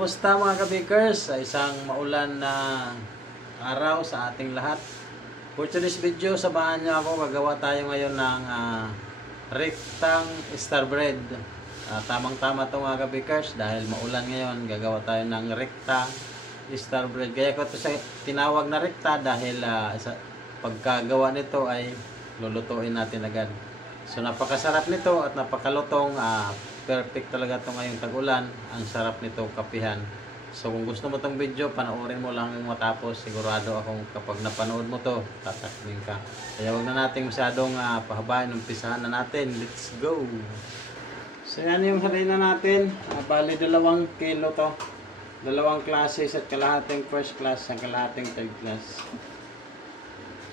Kamusta mga kabikers? Sa isang maulan na araw sa ating lahat. For today's video, samahan niyo ako. Gagawa tayo ngayon ng rectang star bread. Tamang-tama ito mga kabikers dahil maulan ngayon. Gagawa tayo ng rectang star bread. Kaya ko ito tinawag na recta dahil sa pagkagawa nito ay lulutuin natin agad. So napakasarap nito at napakalutong. Perfect talaga ito ngayong tag-ulan. Ang sarap nito kapihan. So kung gusto mo itong video, panoorin mo lang yung matapos. Sigurado akong kapag napanood mo to, tatakbing ka. Kaya huwag na natin masyadong pahabain. Umpisahan na natin. Let's go! So yan yung harina natin. Bali 2 kilo to. 2 classes at kalahating first class at kalahating third class.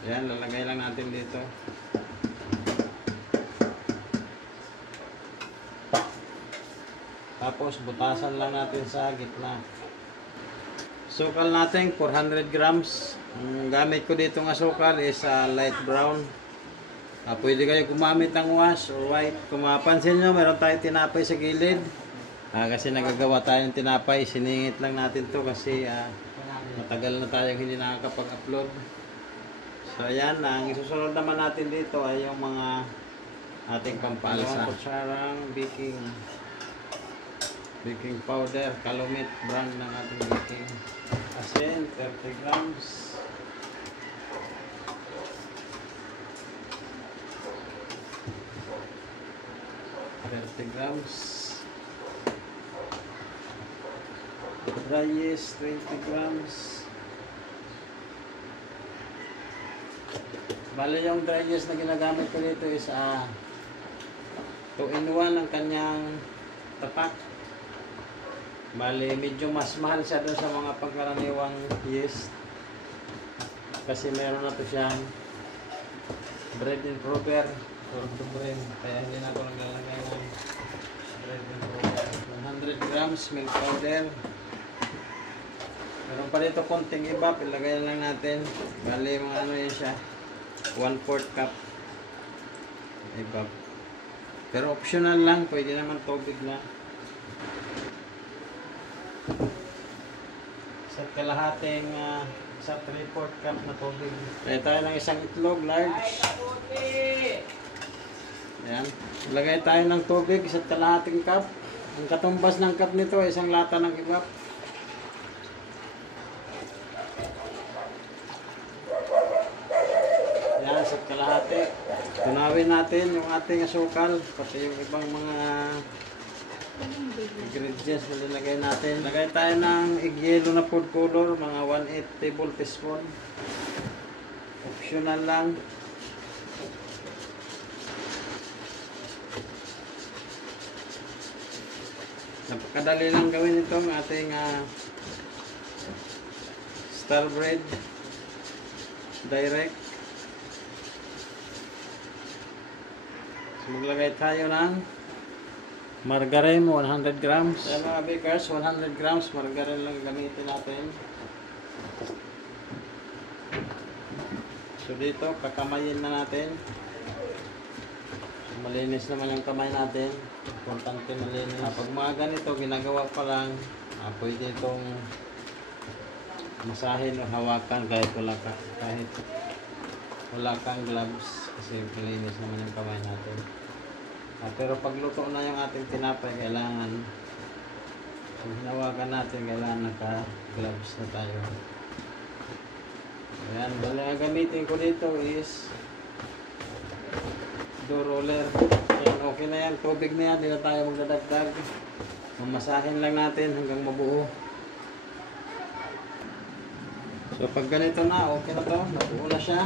Yan, lalagay lang natin dito. Tapos butasan lang natin sa gitna. Sukal natin 400 grams. Ang gamit ko dito ng asukal is light brown. Pwede kayo gumamit ng wash or white. Kung mapansin nyo, meron tayong tinapay sa gilid. Kasi nagagawa tayong tinapay. Siningit lang natin to kasi matagal na tayong hindi nakakapag-upload. So ayan, ang isusunod naman natin dito ay yung mga ating pampalasa. Kutsarang baking powder, Calumet brand ng ating baking. Asin, 30 grams. Dry yeast, 20 grams. Bale yung dry yeast na ginagamit ko dito is 2-in-1 ang kanyang tapak. Bali, medyo mas mahal siya doon sa mga pangkaraniwang yeast. Kasi meron na to siyang bread improver or bread. Kaya hindi na ako naglalagay ng bread improver. 100 grams milk powder. Meron pa dito konting iba. Ilagay lang natin. Bali, mga ano yun siya. 1/4 cup iba. Pero optional lang. Pwede naman tubig lang. Sa kalahating sa 3/4 cup na tubig. Kaya tayo ng isang itlog large. Ayan. Lagay tayo ng tubig sa kalahating cup. Ang katumbas ng cup nito ay isang lata ng iwap. Ayan, sa kalahati. Tunawin natin yung ating asukal. Pati yung ibang mga ingredients na nilagay natin. Lagay tayo ng egg yellow na food color, mga 1/8 tablespoon. Optional lang. Napakadali lang gawin itong ating star bread direct. So maglagay tayo ng margarine 100 grams. Ayan mga bakers, 100 grams margarine lang gamitin natin. So dito, kakamayin na natin. So, malinis naman yung kamay natin. Importante malinis. Pag mga ganito, ginagawa pa lang, pwede itong masahin o hawakan kahit wala kang gloves. Kasi malinis naman yung kamay natin. Pero pag luto na yung ating tinapay, kailangan kung hinawakan natin, kailangan naka-gloves na tayo. Ayan, bali ang gamitin ko dito is dough roller. Ayan, okay na yan, tubig na yan, hindi na tayo magdadagdag. Mamasahin lang natin hanggang mabuo. So pag ganito na, okay na to, nabuo na siya.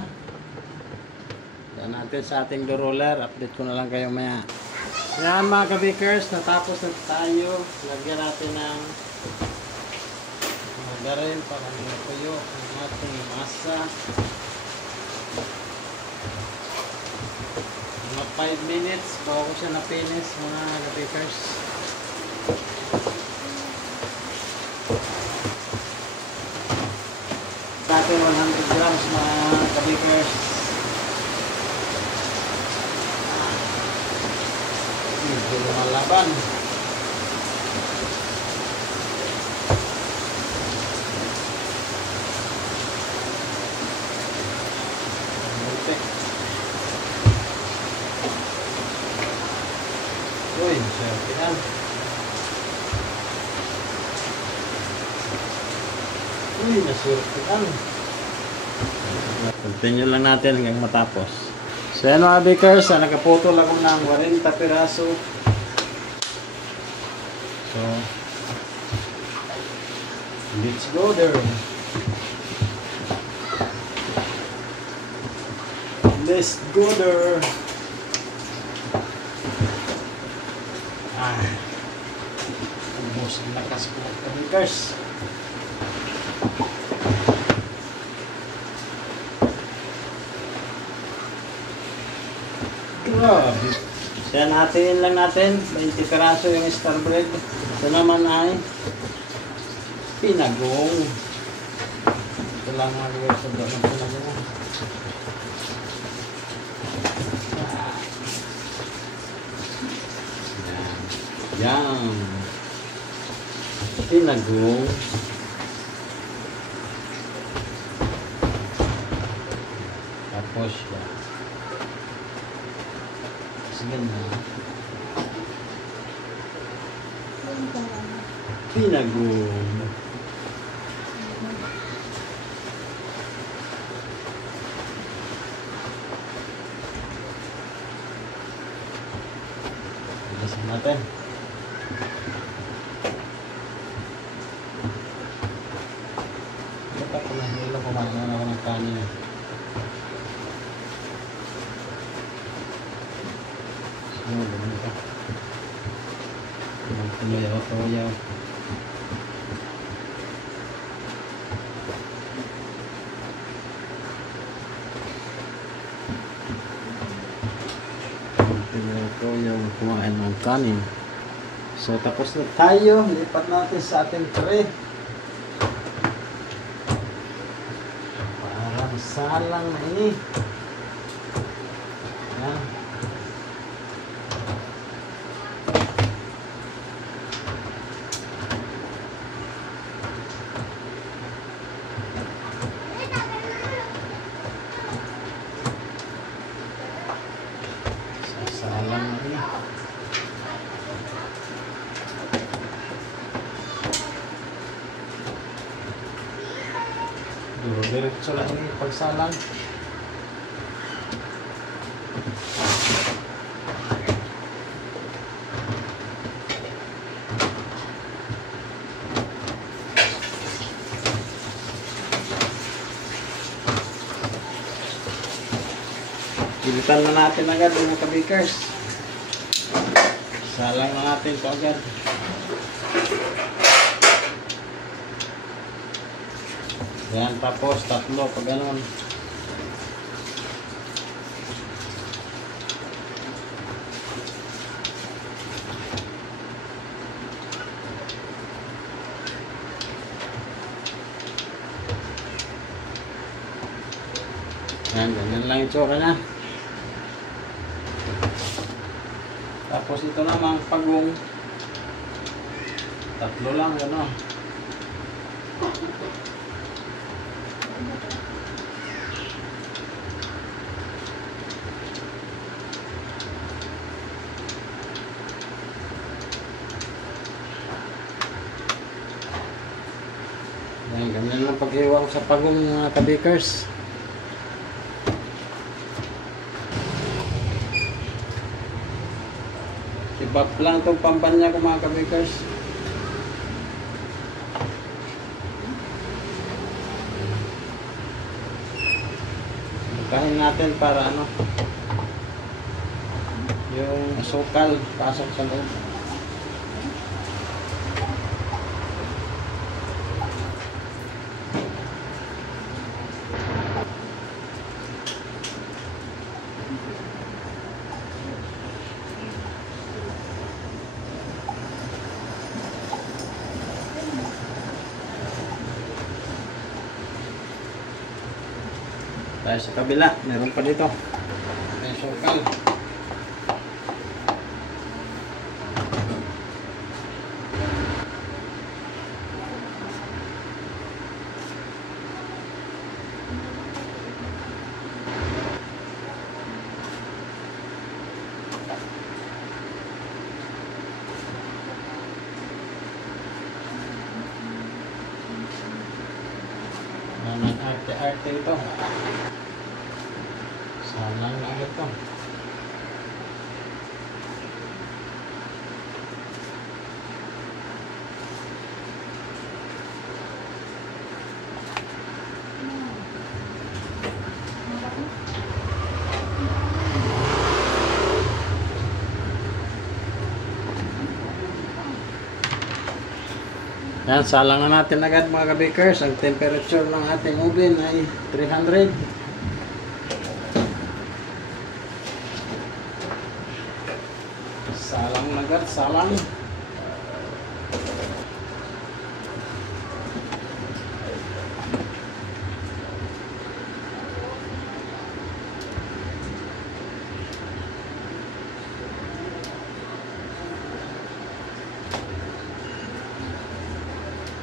Yan natin sa ating dough roller. Update ko na lang kayo maya. Yan mga kabakers, natapos na tayo. Lagyan natin ng margarine para mapuyo ang ating masa. Mga 5 minutes bago ko siya napinis mga kabakers. Natin 100 grams mga kabakers. Medyo lumalaban. maswerte yan. Uy, naswerte yan. Continue lang natin hanggang matapos. So yan mga bakers, nagaputol ako ng 40 piraso. So, let's go there. Let's go there. Ubos ang lakas ko mga bakers. Grabe. Kaya natin lang natin 20 piraso yung star bread. Ito naman ay pinagong. Ito lang mga lugar sa doon ng pinagong. Yan. Pinagong. Tapos yan. Sige na. Pinagong. Ilasan natin. Ba't ako nahilo kumain na ako ng kanin? Oh, ganun ka. Tumayaw. Tumayaw kumain ng kanin. So, tapos na tayo. Lipat natin sa ating tray. Parang salang na ini. Yan. Salang na ini. Diretso lang ini pagsalang. Pilitan na natin agad mga kabakers. Salang na natin ito agad. Yan, tapos tatlo pag ganun. Yan, ganyan lang yung tsura na. Tapos ito namang pagong. Tatlo lang, gano'n. Yan, ganyan lang pag-iwang sa pagong mga kabakers. Ibap lang itong pampanya ko mga kabakers. Bukahin natin para ano, yung asukal pasok sa loob. Tayo sa kabila, meron pa dito. May sukal. arte-arte ito. Salang na agad to. Yan, salang na natin agad mga kabakers. Ang temperature ng ating oven ay 300. Salang na agad, salang.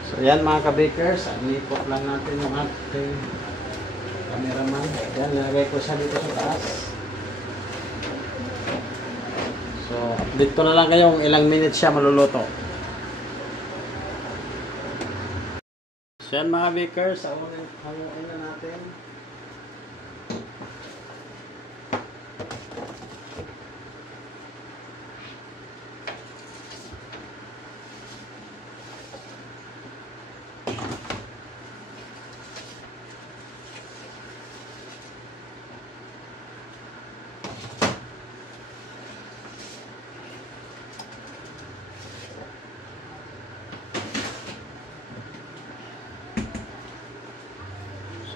So yan mga kabakers, inipot lang natin yung ating cameraman. Yan, nilagay ko siya dito sa taas. So dito na lang kayo kung ilang minutes siya maluluto. So yan mga kabakers, hanguin na natin.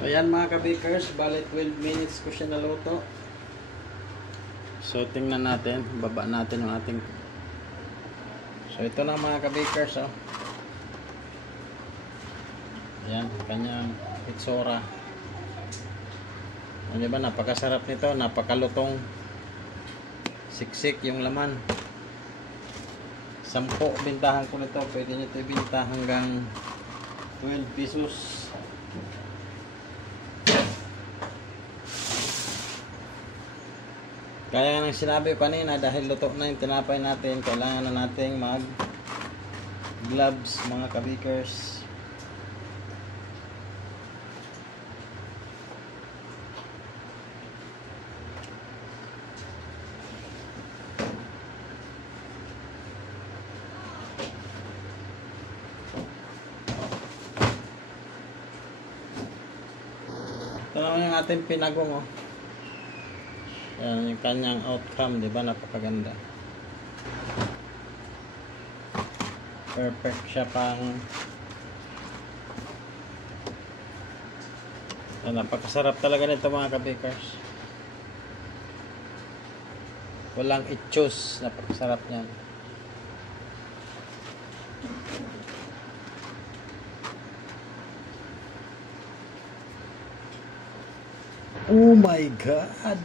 So ayan mga kabakers, bali 12 minutes ko siya naluto. So tingnan natin, baba natin yung ating. So ito na mga kabakers, oh. Ayan, kanyang itsura. Ano ba, napakasarap nito, napakalutong. Siksik yung laman. 10 bintahan ko nito, pwede nyo ito ibinta hanggang 12 pesos. Kaya nga nang sinabi ko kanina, dahil luto na yung tinapay natin, kailangan na nating mag gloves mga kabakers. Ito naman yung ating pinagong, oh. Yan yung kanyang outcome, di ba? Napakaganda. Perfect siya pang. Yan, napakasarap talaga nito mga kabakers. Walang i-choose, napakasarap niyan. Oh my God!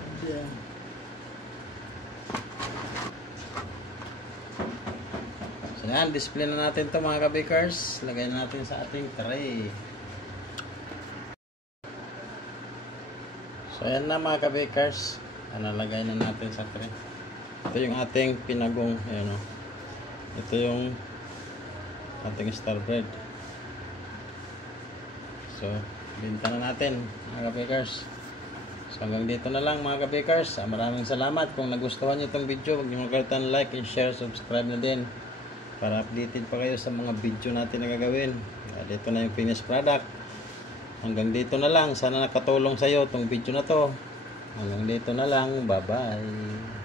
So yan, display na natin to mga kabakers. Lagay na natin sa ating tray. So yan na mga kabakers. Nalagay na natin sa tray. Ito yung ating pinagong. Ayan, oh. Ito yung ating star bread. So, binta na natin mga kabakers. So hanggang dito na lang mga kabakers. Maraming salamat. Kung nagustuhan nyo itong video, huwag nyo magkalimutan like and share, subscribe na din para updated pa kayo sa mga video natin na gagawin. Dito na yung finished product. Hanggang dito na lang. Sana nakatulong sa iyo itong video na to. Hanggang dito na lang. Bye bye.